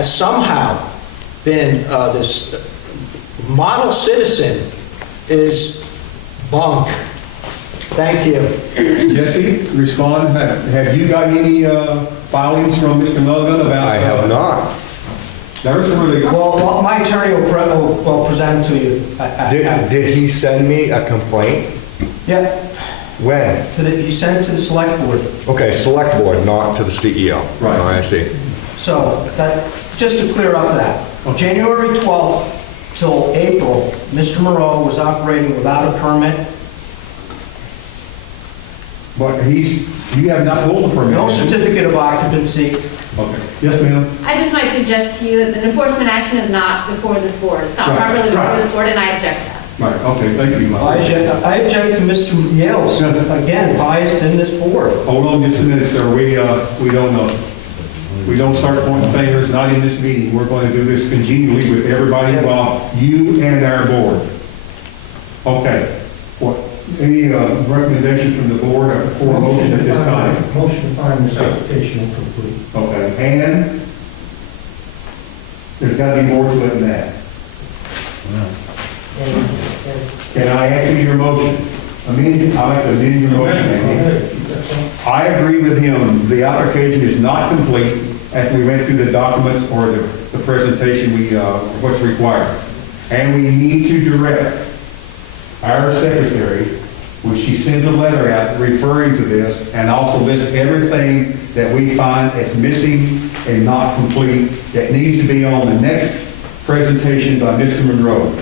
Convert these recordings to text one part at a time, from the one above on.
has somehow been this model citizen is bunk. Thank you. Jesse, respond. Have you got any filings from Mr. Mulligan about? I have not. There's a really, Well, my attorney will present to you. Did he send me a complaint? Yeah, When? he sent it to the select board. Okay, select board, not to the CEO. Right. Oh, I see. So that, just to clear up that, January 12th till April, Mr. Moreau was operating without a permit. but you have not pulled the permit. No certificate of occupancy. Okay. Yes, ma'am. I just might suggest to you that an enforcement action is not before this board. It's not Right, properly before right. this board, and I object to that. Right, okay, thank you. I object to Mr. Yale's, again, biased in this board. Hold on just a minute, sir. We don't know. We don't start pointing fingers, not in this meeting. We're going to do this congenially with everybody involved, you and our board. Okay. What, any recommendation from the board for a motion at this time? Motion to find this application incomplete. Okay, and there's got to be more to it than that. Can I add to your motion? I'd like to amend your motion, Andy. I agree with him. The application is not complete after we went through the documents or the presentation what's required. And we need to direct our secretary, when she sends a letter out referring to this, and also list everything that we find as missing and not complete that needs to be on the next presentation by Mr. Monroe.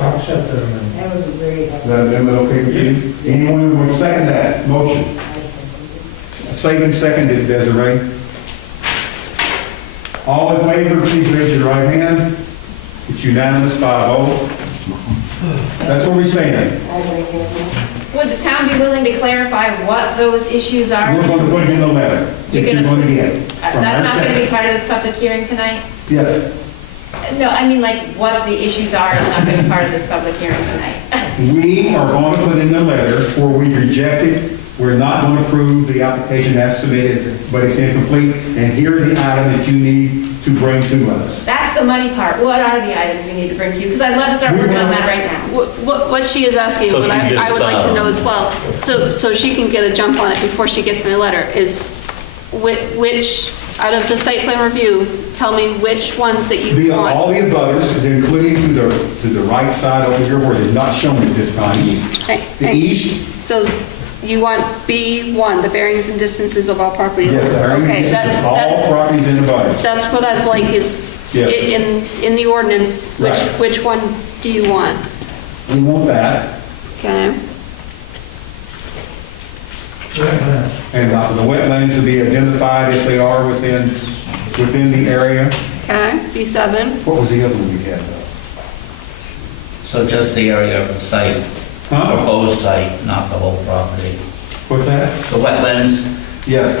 I'll accept that amendment. That would be great. Is that amendment okay with you? Anyone who would second that motion? Saban seconded, Desiree. All in favor, please raise your right hand. It's unanimous 5-0. That's what we're saying. Would the town be willing to clarify what those issues are? We're going to put it in the letter that you're going to get. from our That's not going to be secretary. part of this public hearing tonight? Yes. No, I mean, like, what the issues are is not going to be part of this public hearing tonight. We are going to put in the letter where we reject it. We're not going to approve the application as submitted, but it's incomplete. And here are the items that you need to bring to us. That's the money part. What are the items we need to bring to you? Because I'd love to start working on that right now. What she is asking, So what she I just, would like to know as well, so she can get a jump on it before she gets my letter, is which, out of the site plan review, tell me which ones that you All want. the abutters, including to the right side over here where it's not shown at this time, the east. So you want B1, the bearings and distances of all property Yes, owners. the Okay, all properties in abutters. that's what I'd like is, Yes. in the ordinance, Right. which one do you want? We want that. Okay, And the wetlands will be identified if they are within the area. okay, B7, What was the other one we had though? So just the area of the site, Huh? proposed site, not the whole property. What's that? The wetlands Yes.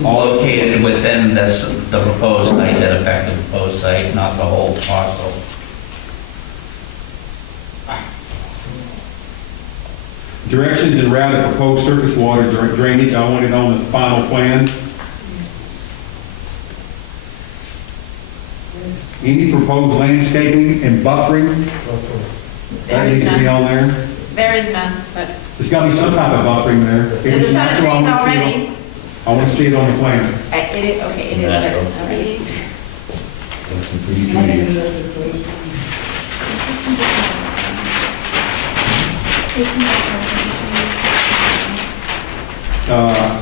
located within the proposed site that affect the proposed site, not the whole parcel. Directions and route of proposed surface water drainage, I want it on the final plan. Any proposed landscaping and buffering, that There needs is to be none. on there. There is none, but There's got to be some type of buffering there. If there's it's a ton of natural, trees I want to see it already. on- I want to see it on the plan. It is, okay, it is there Natural. already.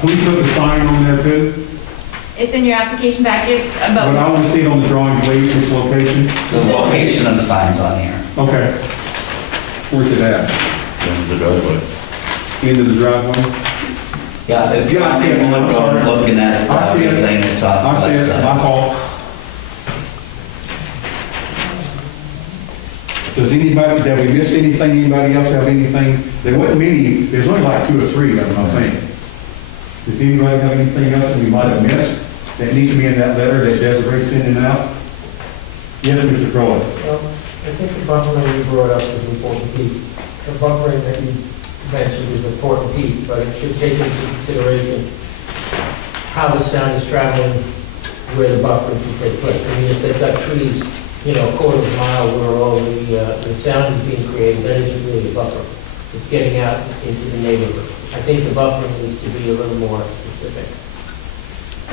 Please put the sign on there too, It's in your application packet but about, I want to see it on the drawing, please, this location. The location of the sign's on here. Okay. Where's it at? The driveway. Into the driveway? Yeah, if Yeah, I see it. I'm looking at it, I see it. everything, it's on. I see it, my fault. Does anybody, did we miss anything, anybody else have anything? There wasn't many, there's only like 2 or 3 of them, I think. Does anybody have anything else that we might have missed that needs to be in that letter that Desiree sending out? Yes, Mr. Crowley? Well, I think the buffering you brought up is an important piece. The buffering that you mentioned is an important piece, but it should take into consideration how the sound is traveling where the buffering can take place. I mean, if they've got trees, you know, a quarter of a mile where all the sound is being created, that isn't really a buffer. It's getting out into the neighborhood. I think the buffering needs to be a little more specific.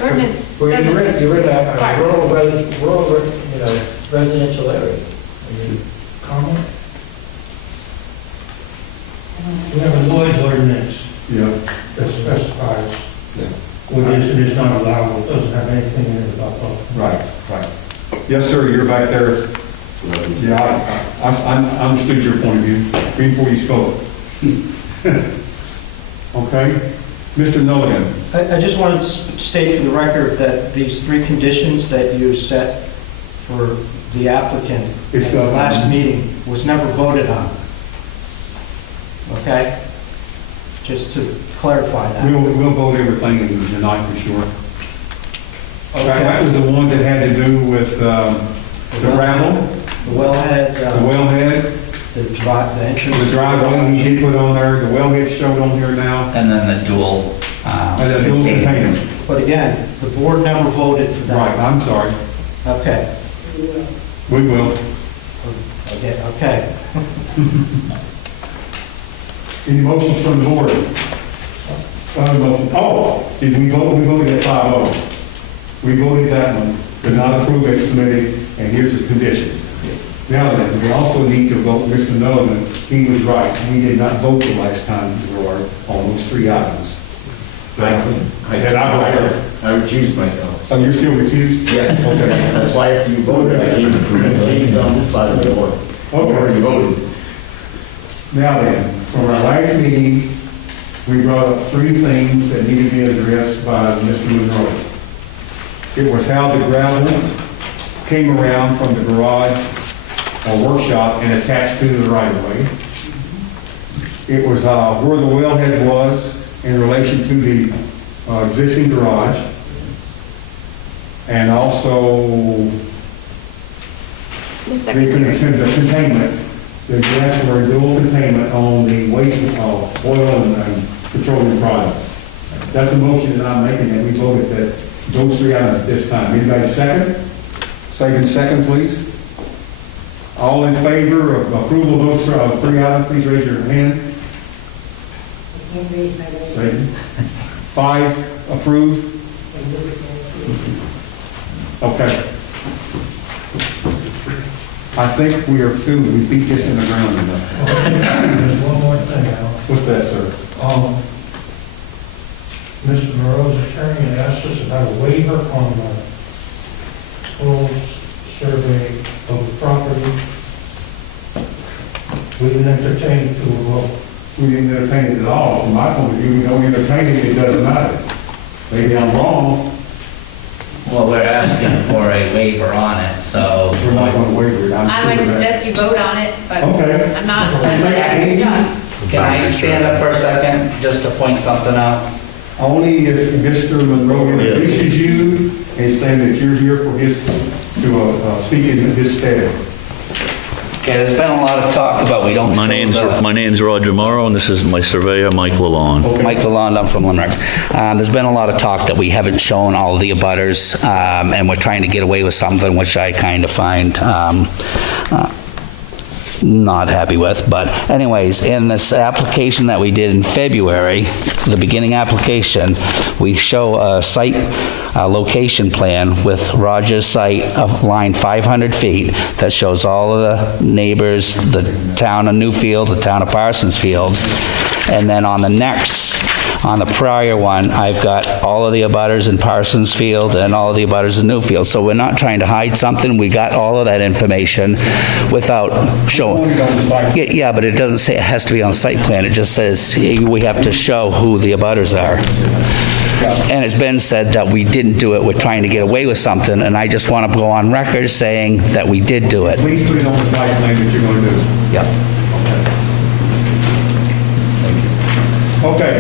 Ordinance Well, doesn't- you're in a Right. rural, you know, residential area. I mean, Comment? We have a noise ordinance Yeah. that specifies what is and is not allowed, it doesn't have anything in it about that. Right, right. Yes, sir, you're back there. Yeah, I understood your point of view before you spoke. Okay? Mr. Milligan? I just want to state for the record that these 3 conditions that you set for the applicant It's at the not- last meeting was never voted on. Okay? Just to clarify that. We'll vote everything tonight for sure. That was the ones that had to do with the gravel, The wellhead, the wellhead, the entrance. the driveway he did put on there, the wellhead showed on here now, And then the dual. and the dual container. But again, the board never voted for that. Right, I'm sorry. Okay. We will. Okay. Any motions from the board? Motion. Oh, did we vote? We voted at 5-0. We voted that one, to not approve as submitted, and here's the conditions. Now then, we also need to vote Mr. Nolan. He was right. We did not vote the last time, Gerard, on those 3 items. And I recused myself. So you're still recused? Yes, Okay. that's why after you voted, I came to prove it. I came on this side of the board. Okay. Already voted. Now then, from our last meeting, we brought up 3 things that need to be addressed by Mr. Monroe. It was how the gravel came around from the garage or workshop and attached to the right-of-way. It was where the wellhead was in relation to the existing garage. And also The the secondary. containment, the gas for a dual containment on the waste of oil and petroleum products. That's a motion that I'm making, and we voted that those 3 items at this time. Anybody second? Second, please. All in favor of approval of those 3 items, please raise your hand. Second. 5 approve. Okay. I think we are through. We beat this in the ground enough. There's one more thing, Al. What's that, sir? Mr. Moreau's attorney had asked us about a waiver on the full survey of the property. We didn't entertain it to a vote. We didn't entertain it at all. From my point of view, we don't entertain it, it doesn't matter. Maybe I'm wrong. Well, we're asking for a waiver on it, so. We're not going to waiver it. I'm I sure might of that. suggest you vote on it, but Okay. I'm not, that's not Okay. done. Can I stand up for a second, just to point something out? Only if Mr. Monroe introduces you and saying that you're here for his, to speak in his stead. Okay, there's been a lot of talk about we don't show My name's Roger Morrow, and this is my surveyor, Mike Lalonde. Mike Lalonde, I'm from Limerick. There's been a lot of talk that we haven't shown all of the abutters, and we're trying to get away with something which I kind of find not happy with. But anyways, in this application that we did in February, the beginning application, we show a site location plan with Roger's site of line 500 feet that shows all of the neighbors, the town of Newfield, the town of Parsonsfield. And then on the next, on the prior one, I've got all of the abutters in Parsonsfield and all of the abutters in Newfield. So we're not trying to hide something. We got all of that information without showing. Yeah, but it doesn't say it has to be on the site plan. It just says we have to show who the abutters are. And it's been said that we didn't do it, we're trying to get away with something, and I just want to go on record saying that we did do it. Please put it on the site plan that you're going to do. Yep. Okay.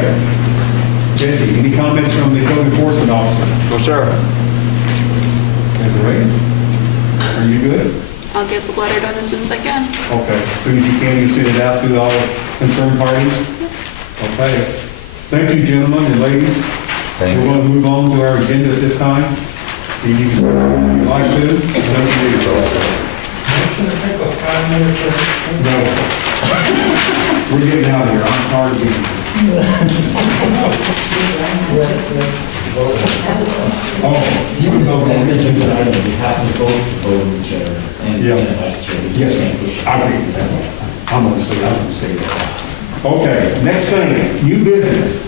Jesse, any comments from the code enforcement officer? No, sir. Desiree? Are you good? I'll get the letter done as soon as I can. Okay, as soon as you can, you send it out to all concerned parties? Okay. Thank you, gentlemen and ladies. Thank We're going to move on to our agenda at this time. You can start if you'd like to. It's up to you. Motion to take a 5-minute break. No. We're getting out of here. I'm tired of being here. Oh, you can vote on Next it. agenda item, you have to vote the chair and Yeah. the vice chair. You Yes, can't push. I agree with that. I'm gonna say that. Okay, next thing, new business.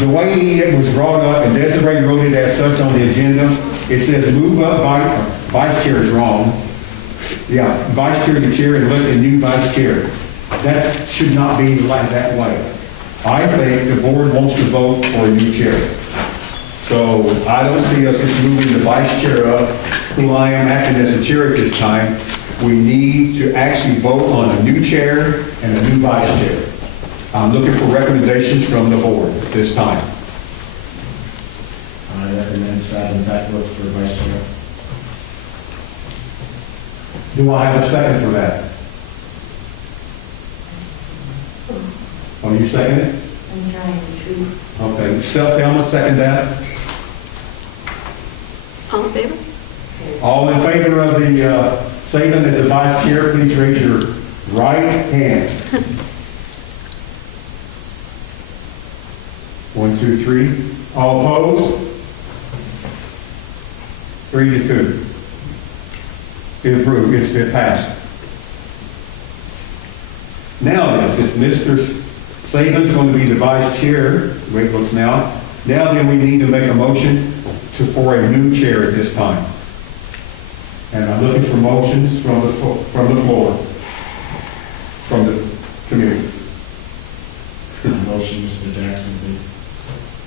The way it was brought up, and Desiree wrote it as such on the agenda, it says move up vice chair is wrong. Yeah, vice chair to chair and elect a new vice chair. That should not be like that way. I think the board wants to vote for a new chair. So I don't see us just moving the vice chair up, who I am acting as a chair at this time. We need to actually vote on a new chair and a new vice chair. I'm looking for recommendations from the board at this time. I recommend Adam Beckworth for vice chair. Do I have a second for that? Oh, you second it? I'm trying to. Okay, Thelma second that. All in favor? All in favor of the Saban as the vice chair, please raise your right hand. 1, 2, 3. All opposed? 3-2. It approved, it passed. Now then, since Mr. Saban's going to be the vice chair, the way it looks now then we need to make a motion for a new chair at this time. And I'm looking for motions from the floor, from the committee. Motion, Mr. Jackson, be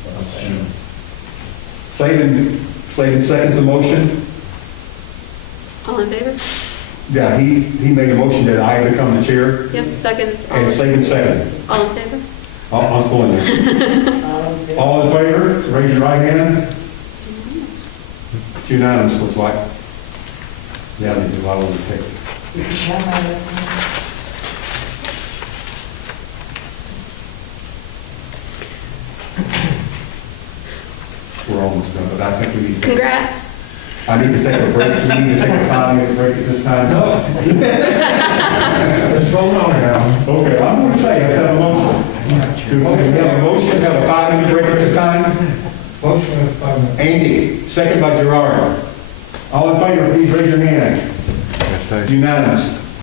vice chairman. Slavin seconds the motion. All in favor? Yeah, he made a motion that I become the chair, Yep, second. and Slavin seconded. All in favor? I was going there. All in favor, raise your right hand. It's unanimous, looks like. Yeah, they do, I will take it. We're almost done, but I think we need to. Congrats. I need to take a break. We need to take a 5-minute break at this time. Let's vote on it now. Okay, I'm going to say, let's have a motion. Do we have a motion to have a 5-minute break at this time? Motion to 5 minutes. Andy, second by Gerard. All in favor, please raise your hand. That's nice. Unanimous.